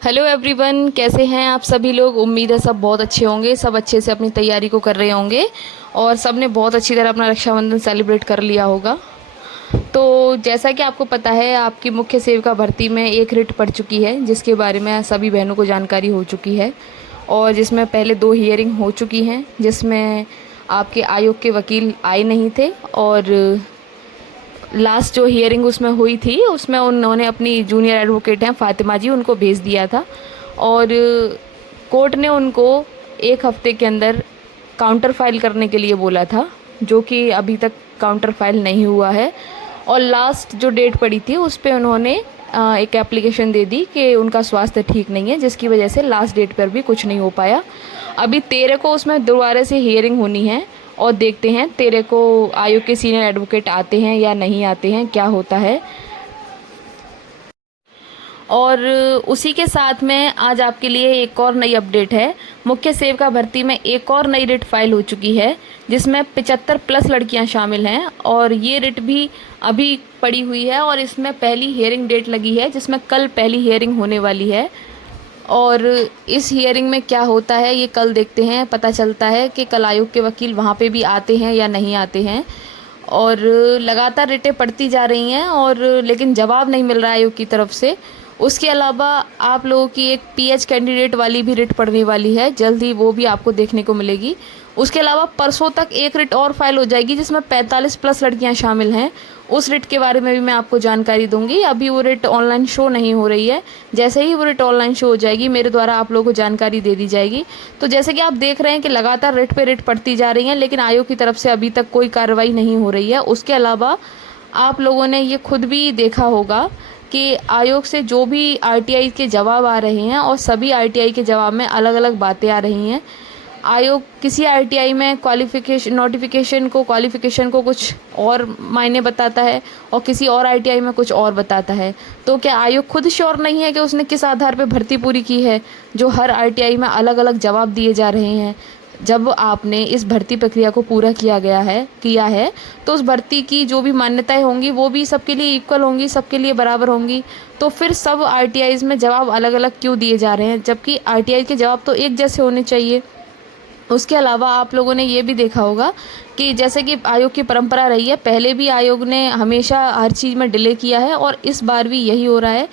Hello everyone, कैसे हैं आप सभी लोग। उम्मीद है सब बहुत अच्छे होंगे, सब अच्छे से अपनी तैयारी को कर रहे होंगे और सब ने बहुत अच्छी तरह अपना रक्षाबंधन सेलिब्रेट कर लिया होगा। तो जैसा कि आपको पता है, आपकी मुख्य सेविका भर्ती में एक रिट पड़ चुकी है जिसके बारे में सभी बहनों को जानकारी हो चुकी है और जिसमें पहले 2 हियरिंग हो चुकी हैं, जिसमें आपके आयोग के वकील आए नहीं थे और लास्ट जो हियरिंग उसमें हुई थी उसमें उन्होंने अपनी जूनियर एडवोकेट हैं फातिमा जी, उनको भेज दिया था और कोर्ट ने उनको 1 हफ्ते के अंदर काउंटर फाइल करने के लिए बोला था, जो कि अभी तक काउंटर फाइल नहीं हुआ है। और लास्ट जो डेट पड़ी थी उस पे उन्होंने एक एप्लीकेशन दे दी कि उनका स्वास्थ्य ठीक नहीं है, जिसकी वजह से लास्ट डेट पर भी कुछ नहीं हो पाया। अभी 13 को उसमें दोबारा से हियरिंग होनी है और देखते हैं 13 को आयोग के सीनियर एडवोकेट आते हैं या नहीं आते हैं, क्या होता है। और उसी के साथ में आज आपके लिए एक और नई अपडेट है। मुख्य सेविका भर्ती में एक और नई रिट फाइल हो चुकी है जिसमें 75 प्लस लड़कियां शामिल हैं और ये रिट भी अभी पड़ी हुई है और इसमें पहली हियरिंग डेट लगी है, जिसमें कल पहली हियरिंग होने वाली है। और इस हियरिंग में क्या होता है ये कल देखते हैं, पता चलता है कि कल आयोग के वकील वहाँ पे भी आते हैं या नहीं आते हैं। और लगातार रिटें पड़ती जा रही हैं और लेकिन जवाब नहीं मिल रहा है आयोग की तरफ से। उसके अलावा आप लोगों की एक पीएच कैंडिडेट वाली भी रिट पड़ने वाली है, जल्द ही वो भी आपको देखने को मिलेगी। उसके अलावा परसों तक एक रिट और फाइल हो जाएगी जिसमें 45 प्लस लड़कियां शामिल हैं। उस रिट के बारे में भी मैं आपको जानकारी दूंगी। अभी वो रिट ऑनलाइन शो नहीं हो रही है, जैसे ही वो रिट ऑनलाइन शो हो जाएगी मेरे द्वारा आप लोगों को जानकारी दे दी जाएगी। तो जैसे कि आप देख रहे हैं कि लगातार रिट पे रिट पड़ती जा रही हैं, लेकिन आयोग की तरफ से अभी तक कोई कार्रवाई नहीं हो रही है। उसके अलावा आप लोगों ने ये खुद भी देखा होगा कि आयोग से जो भी आरटीआई के जवाब आ रहे हैं और सभी आरटीआई के जवाब में अलग अलग बातें आ रही हैं। आयोग किसी आरटीआई में क्वालिफिकेशन को कुछ और मायने बताता है और किसी और आरटीआई में कुछ और बताता है। तो क्या आयोग खुद श्योर नहीं है कि उसने किस आधार पर भर्ती पूरी की है, जो हर आरटीआई में अलग अलग जवाब दिए जा रहे हैं। जब आपने इस भर्ती प्रक्रिया को पूरा किया है तो उस भर्ती की जो भी मान्यताएं होंगी वो भी सबके लिए इक्वल होंगी, सबके लिए बराबर होंगी। तो फिर सब आरटीआईज में जवाब अलग अलग क्यों दिए जा रहे हैं, जबकि आरटीआई के जवाब तो एक जैसे होने चाहिए। उसके अलावा आप लोगों ने ये भी देखा होगा कि जैसे कि आयोग की परंपरा रही है, पहले भी आयोग ने हमेशा हर चीज़ में डिले किया है और इस बार भी यही हो रहा है।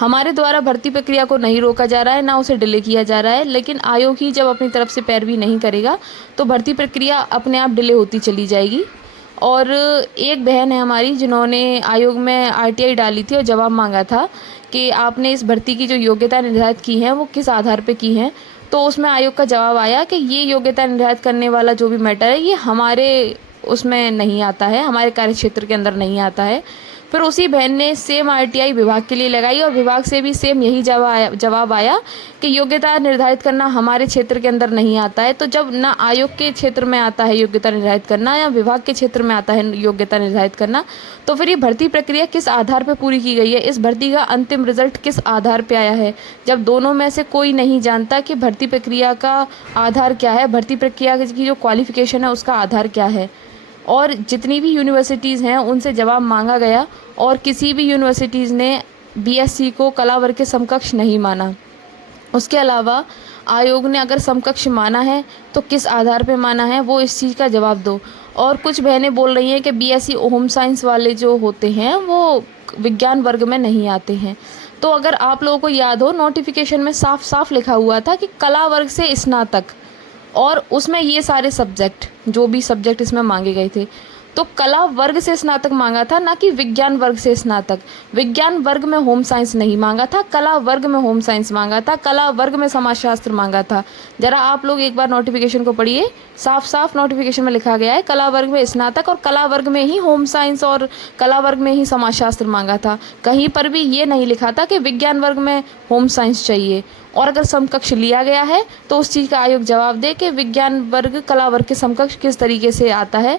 हमारे द्वारा भर्ती प्रक्रिया को नहीं रोका जा रहा है, ना उसे डिले किया जा रहा है, लेकिन आयोग ही जब अपनी तरफ से पैरवी नहीं करेगा तो भर्ती प्रक्रिया अपने आप डिले होती चली जाएगी। और एक बहन है हमारी जिन्होंने आयोग में आरटीआई डाली थी और जवाब मांगा था कि आपने इस भर्ती की जो योग्यता निर्धारित की है वो किस आधार पर की हैं। तो उसमें आयोग का जवाब आया कि ये योग्यता निर्धारित करने वाला जो भी मैटर है ये हमारे उसमें नहीं आता है, हमारे कार्यक्षेत्र के अंदर नहीं आता है। फिर उसी बहन ने सेम आरटीआई विभाग के लिए लगाई और विभाग से भी सेम यही जवाब आया कि योग्यता निर्धारित करना हमारे क्षेत्र के अंदर नहीं आता है। तो जब ना आयोग के क्षेत्र में आता है योग्यता निर्धारित करना या विभाग के क्षेत्र में आता है योग्यता निर्धारित करना, तो फिर ये भर्ती प्रक्रिया किस आधार पर पूरी की गई है, इस भर्ती का अंतिम रिजल्ट किस आधार पर आया है। जब दोनों में से कोई नहीं जानता कि भर्ती प्रक्रिया का आधार क्या है, भर्ती प्रक्रिया की जो क्वालिफिकेशन है उसका आधार क्या है। और जितनी भी यूनिवर्सिटीज़ हैं उनसे जवाब मांगा गया और किसी भी यूनिवर्सिटीज़ ने बीएससी को कला वर्ग के समकक्ष नहीं माना। उसके अलावा आयोग ने अगर समकक्ष माना है तो किस आधार पे माना है, वो इस चीज़ का जवाब दो। और कुछ बहनें बोल रही हैं कि बीएससी होम साइंस वाले जो होते हैं वो विज्ञान वर्ग में नहीं आते हैं। तो अगर आप लोगों को याद हो, नोटिफिकेशन में साफ साफ लिखा हुआ था कि कला वर्ग से स्नातक, और उसमें ये सारे सब्जेक्ट जो भी सब्जेक्ट इसमें मांगे गए थे, तो कला वर्ग से स्नातक मांगा था, ना कि विज्ञान वर्ग से स्नातक। विज्ञान वर्ग में होम साइंस नहीं मांगा था, कला वर्ग में होम साइंस मांगा था, कला वर्ग में समाजशास्त्र मांगा था। जरा आप लोग एक बार नोटिफिकेशन को पढ़िए, साफ साफ नोटिफिकेशन में लिखा गया है कला वर्ग में स्नातक और कला वर्ग में ही होम साइंस और कला वर्ग में ही समाजशास्त्र मांगा था। कहीं पर भी ये नहीं लिखा था कि विज्ञान वर्ग में होम साइंस चाहिए। और अगर समकक्ष लिया गया है तो उस चीज़ का आयोग जवाब दे कि विज्ञान वर्ग कला वर्ग के समकक्ष किस तरीके से आता है,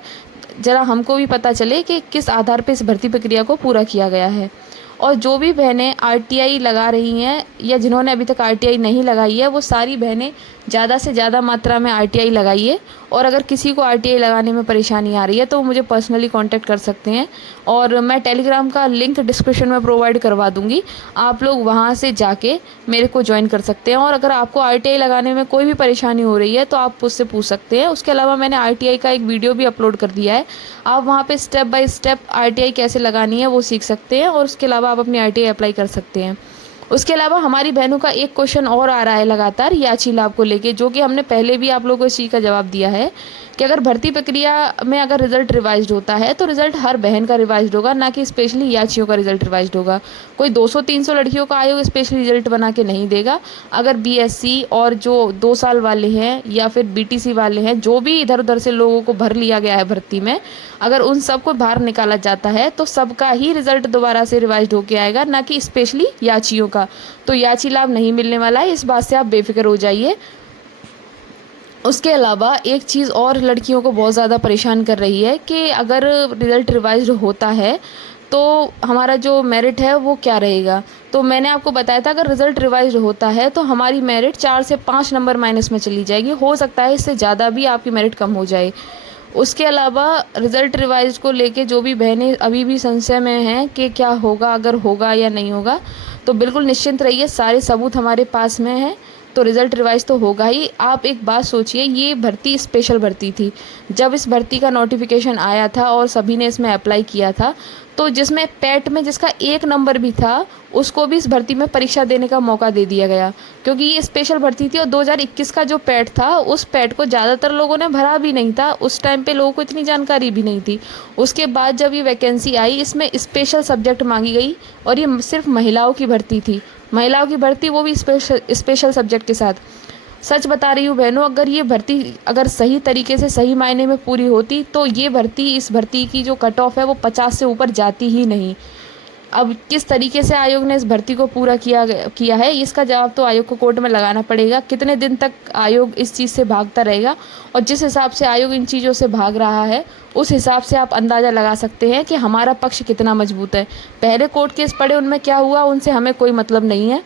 ज़रा हमको भी पता चले कि किस आधार पर इस भर्ती प्रक्रिया को पूरा किया गया है। और जो भी बहनें आरटीआई लगा रही हैं या जिन्होंने अभी तक आरटीआई नहीं लगाई है, वो सारी बहनें ज़्यादा से ज़्यादा मात्रा में आरटीआई लगाइए। और अगर किसी को आरटीआई लगाने में परेशानी आ रही है तो वो मुझे पर्सनली कांटेक्ट कर सकते हैं, और मैं टेलीग्राम का लिंक डिस्क्रिप्शन में प्रोवाइड करवा दूँगी। आप लोग वहाँ से जाके मेरे को ज्वाइन कर सकते हैं, और अगर आपको आरटीआई लगाने में कोई भी परेशानी हो रही है तो आप मुझसे पूछ सकते हैं। उसके अलावा मैंने आरटीआई का एक वीडियो भी अपलोड कर दिया है, आप वहाँ पे स्टेप बाय स्टेप आरटीआई कैसे लगानी है वो सीख सकते हैं, और उसके अलावा आप अपनी आरटीआई अप्लाई कर सकते हैं। उसके अलावा हमारी बहनों का एक क्वेश्चन और आ रहा है लगातार याची लाभ को लेके, जो कि हमने पहले भी आप लोगों को इस चीज़ का जवाब दिया है कि अगर भर्ती प्रक्रिया में अगर रिजल्ट रिवाइज्ड होता है तो रिजल्ट हर बहन का रिवाइज्ड होगा, ना कि स्पेशली याचियों का रिजल्ट रिवाइज्ड होगा। कोई 200-300 लड़कियों का आयोग स्पेशली रिजल्ट बना के नहीं देगा। अगर बीएससी और जो 2 साल वाले हैं या फिर बीटीसी वाले हैं, जो भी इधर उधर से लोगों को भर लिया गया है भर्ती में, अगर उन सबको बाहर निकाला जाता है तो सबका ही रिजल्ट दोबारा से रिवाइज्ड होके आएगा, ना कि स्पेशली याचियों का। तो याची लाभ नहीं मिलने वाला है, इस बात से आप बेफिक्र हो जाइए। उसके अलावा एक चीज़ और लड़कियों को बहुत ज़्यादा परेशान कर रही है कि अगर रिज़ल्ट रिवाइज्ड होता है तो हमारा जो मेरिट है वो क्या रहेगा। तो मैंने आपको बताया था अगर रिज़ल्ट रिवाइज्ड होता है तो हमारी मेरिट 4 से 5 नंबर माइनस में चली जाएगी, हो सकता है इससे ज़्यादा भी आपकी मेरिट कम हो जाए। उसके अलावा रिज़ल्ट रिवाइज को लेके जो भी बहनें अभी भी संशय में हैं कि क्या होगा, अगर होगा या नहीं होगा, तो बिल्कुल निश्चिंत रहिए, सारे सबूत हमारे पास में हैं। तो रिज़ल्ट रिवाइज तो होगा ही। आप एक बात सोचिए, ये भर्ती स्पेशल भर्ती थी। जब इस भर्ती का नोटिफिकेशन आया था और सभी ने इसमें अप्लाई किया था, तो जिसमें पैट में जिसका 1 नंबर भी था उसको भी इस भर्ती में परीक्षा देने का मौका दे दिया गया, क्योंकि ये स्पेशल भर्ती थी। और 2021 का जो पैट था उस पैट को ज़्यादातर लोगों ने भरा भी नहीं था, उस टाइम पे लोगों को इतनी जानकारी भी नहीं थी। उसके बाद जब ये वैकेंसी आई, इसमें स्पेशल सब्जेक्ट मांगी गई, और ये सिर्फ महिलाओं की भर्ती थी, महिलाओं की भर्ती, वो भी स्पेशल सब्जेक्ट के साथ। सच बता रही हूँ बहनों, अगर ये भर्ती अगर सही तरीके से सही मायने में पूरी होती तो ये भर्ती, इस भर्ती की जो कट ऑफ है वो 50 से ऊपर जाती ही नहीं। अब किस तरीके से आयोग ने इस भर्ती को पूरा किया है, इसका जवाब तो आयोग को कोर्ट में लगाना पड़ेगा। कितने दिन तक आयोग इस चीज़ से भागता रहेगा, और जिस हिसाब से आयोग इन चीज़ों से भाग रहा है उस हिसाब से आप अंदाज़ा लगा सकते हैं कि हमारा पक्ष कितना मजबूत है। पहले कोर्ट केस पड़े, उनमें क्या हुआ उनसे हमें कोई मतलब नहीं है,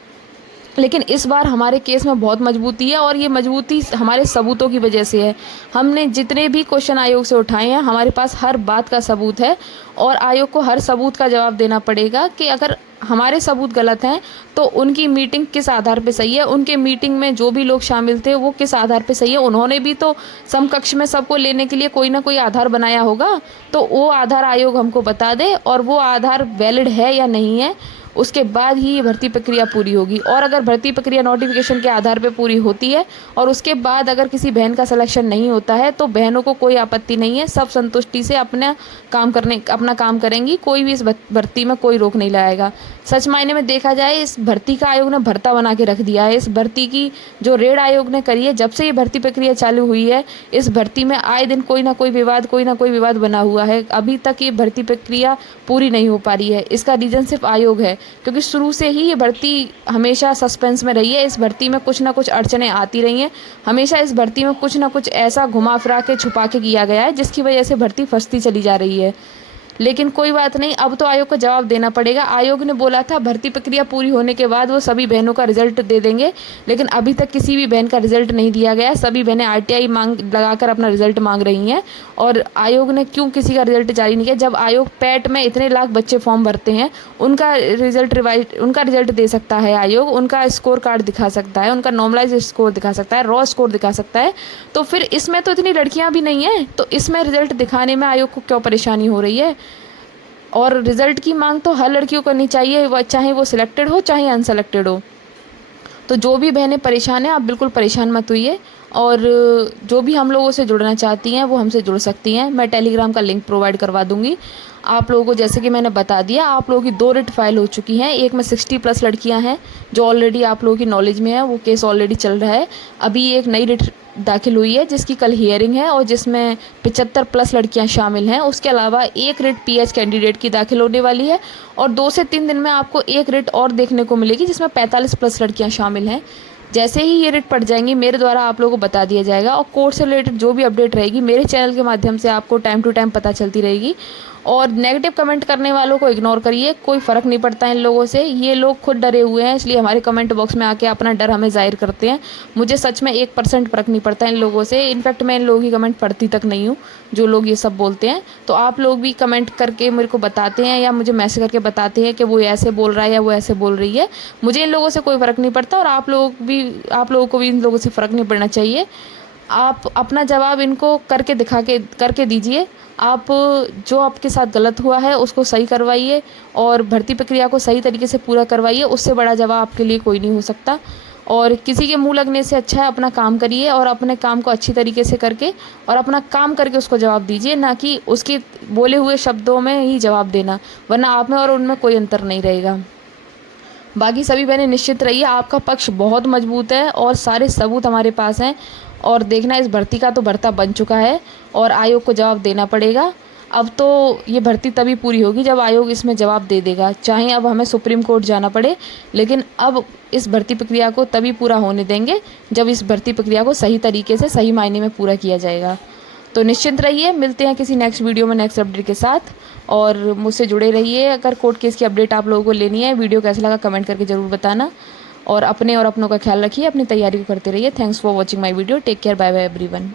लेकिन इस बार हमारे केस में बहुत मजबूती है, और ये मजबूती हमारे सबूतों की वजह से है। हमने जितने भी क्वेश्चन आयोग से उठाए हैं, हमारे पास हर बात का सबूत है, और आयोग को हर सबूत का जवाब देना पड़ेगा कि अगर हमारे सबूत गलत हैं तो उनकी मीटिंग किस आधार पे सही है, उनके मीटिंग में जो भी लोग शामिल थे वो किस आधार पे सही है। उन्होंने भी तो समकक्ष में सबको लेने के लिए कोई ना कोई आधार बनाया होगा, तो वो आधार आयोग हमको बता दे, और वो आधार वैलिड है या नहीं है, उसके बाद ही ये भर्ती प्रक्रिया पूरी होगी। और अगर भर्ती प्रक्रिया नोटिफिकेशन के आधार पर पूरी होती है और उसके बाद अगर किसी बहन का सिलेक्शन नहीं होता है तो बहनों को कोई आपत्ति नहीं है, सब संतुष्टि से अपना काम करेंगी, कोई भी इस भर्ती में कोई रोक नहीं लगाएगा। सच मायने में देखा जाए, इस भर्ती का आयोग ने भर्ता बना के रख दिया है। इस भर्ती की जो रेड आयोग ने करी है, जब से ये भर्ती प्रक्रिया चालू हुई है, इस भर्ती में आए दिन कोई ना कोई विवाद बना हुआ है। अभी तक ये भर्ती प्रक्रिया पूरी नहीं हो पा रही है। इसका रीज़न सिर्फ आयोग है, क्योंकि शुरू से ही ये भर्ती हमेशा सस्पेंस में रही है। इस भर्ती में कुछ ना कुछ अड़चनें आती रही हैं, हमेशा इस भर्ती में कुछ ना कुछ ऐसा घुमा फिरा के छुपा के किया गया है जिसकी वजह से भर्ती फंसती चली जा रही है। लेकिन कोई बात नहीं, अब तो आयोग को जवाब देना पड़ेगा। आयोग ने बोला था भर्ती प्रक्रिया पूरी होने के बाद वो सभी बहनों का रिजल्ट दे देंगे, लेकिन अभी तक किसी भी बहन का रिजल्ट नहीं दिया गया है। सभी बहनें आरटीआई मांग लगाकर अपना रिजल्ट मांग रही हैं, और आयोग ने क्यों किसी का रिजल्ट जारी नहीं किया। जब आयोग पैट में इतने लाख बच्चे फॉर्म भरते हैं, उनका रिजल्ट दे सकता है आयोग, उनका स्कोर कार्ड दिखा सकता है, उनका नॉर्मलाइज स्कोर दिखा सकता है, रॉ स्कोर दिखा सकता है। तो फिर इसमें तो इतनी लड़कियां भी नहीं हैं, तो इसमें रिजल्ट दिखाने में आयोग को क्यों परेशानी हो रही है। और रिज़ल्ट की मांग तो हर लड़कियों को करनी चाहिए, चाहे वो सिलेक्टेड हो चाहे अनसेलेक्टेड हो। तो जो भी बहनें परेशान हैं, आप बिल्कुल परेशान मत होइए, और जो भी हम लोगों से जुड़ना चाहती हैं वो हमसे जुड़ सकती हैं। मैं टेलीग्राम का लिंक प्रोवाइड करवा दूंगी आप लोगों को। जैसे कि मैंने बता दिया, आप लोगों की 2 रिट फाइल हो चुकी हैं। एक में 60+ लड़कियां हैं जो ऑलरेडी आप लोगों की नॉलेज में है, वो केस ऑलरेडी चल रहा है। अभी एक नई रिट दाखिल हुई है जिसकी कल हियरिंग है, और जिसमें 75+ लड़कियां शामिल हैं। उसके अलावा एक रिट पीएच कैंडिडेट की दाखिल होने वाली है, और 2 से 3 दिन में आपको एक रिट और देखने को मिलेगी जिसमें 45+ लड़कियां शामिल हैं। जैसे ही ये रिट पड़ जाएंगी मेरे द्वारा आप लोगों को बता दिया जाएगा, और कोर्ट से रिलेटेड जो भी अपडेट रहेगी मेरे चैनल के माध्यम से आपको टाइम टू टाइम पता चलती रहेगी। और नेगेटिव कमेंट करने वालों को इग्नोर करिए, कोई फ़र्क नहीं पड़ता इन लोगों से। ये लोग खुद डरे हुए हैं, इसलिए हमारे कमेंट बॉक्स में आके अपना डर हमें ज़ाहिर करते हैं। मुझे सच में 1% फ़र्क नहीं पड़ता इन लोगों से। इनफैक्ट मैं इन लोगों की कमेंट पढ़ती तक नहीं हूँ, जो लोग ये सब बोलते हैं। तो आप लोग भी कमेंट करके मेरे को बताते हैं या मुझे मैसेज करके बताते हैं कि वो ऐसे बोल रहा है या वो ऐसे बोल रही है। मुझे इन लोगों से कोई फ़र्क नहीं पड़ता, और आप लोगों को भी इन लोगों से फ़र्क नहीं पड़ना चाहिए। आप अपना जवाब इनको करके दीजिए। आप जो आपके साथ गलत हुआ है उसको सही करवाइए और भर्ती प्रक्रिया को सही तरीके से पूरा करवाइए। उससे बड़ा जवाब आपके लिए कोई नहीं हो सकता। और किसी के मुंह लगने से अच्छा है अपना काम करिए, और अपने काम को अच्छी तरीके से करके और अपना काम करके उसको जवाब दीजिए, ना कि उसके बोले हुए शब्दों में ही जवाब देना, वरना आप में और उनमें कोई अंतर नहीं रहेगा। बाकी सभी बहनें निश्चित रहिए, आपका पक्ष बहुत मजबूत है और सारे सबूत हमारे पास हैं। और देखना, इस भर्ती का तो भर्ता बन चुका है और आयोग को जवाब देना पड़ेगा। अब तो ये भर्ती तभी पूरी होगी जब आयोग इसमें जवाब दे देगा, चाहे अब हमें सुप्रीम कोर्ट जाना पड़े। लेकिन अब इस भर्ती प्रक्रिया को तभी पूरा होने देंगे जब इस भर्ती प्रक्रिया को सही तरीके से, सही मायने में पूरा किया जाएगा। तो निश्चिंत रहिए, मिलते हैं किसी नेक्स्ट वीडियो में नेक्स्ट अपडेट के साथ। और मुझसे जुड़े रहिए। अगर कोर्ट केस की अपडेट आप लोगों को लेनी है, वीडियो कैसा लगा कमेंट करके ज़रूर बताना। और अपने और अपनों का ख्याल रखिए, अपनी तैयारी को करते रहिए। Thanks for watching my video. Take care, bye bye everyone.